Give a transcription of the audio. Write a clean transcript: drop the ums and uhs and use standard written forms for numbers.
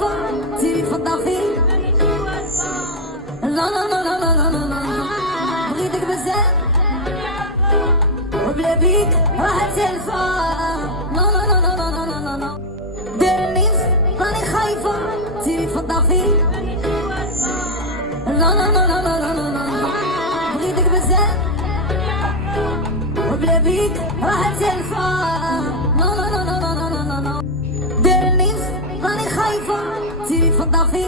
خايفة تيري تفضحي. لا لا لا لا لا لا لا بغيتك بزاف وبلا بيك راح تلفى. لا لا لا لا لا لا لا لا ديرني راني خايفة تيري تفضحي. لا لا لا لا لا لا لا بغيتك بزاف وبلا بيك راح تلفى. لا لا لا لا لا لا لا ديرني راني خايفة تيري تفضحي.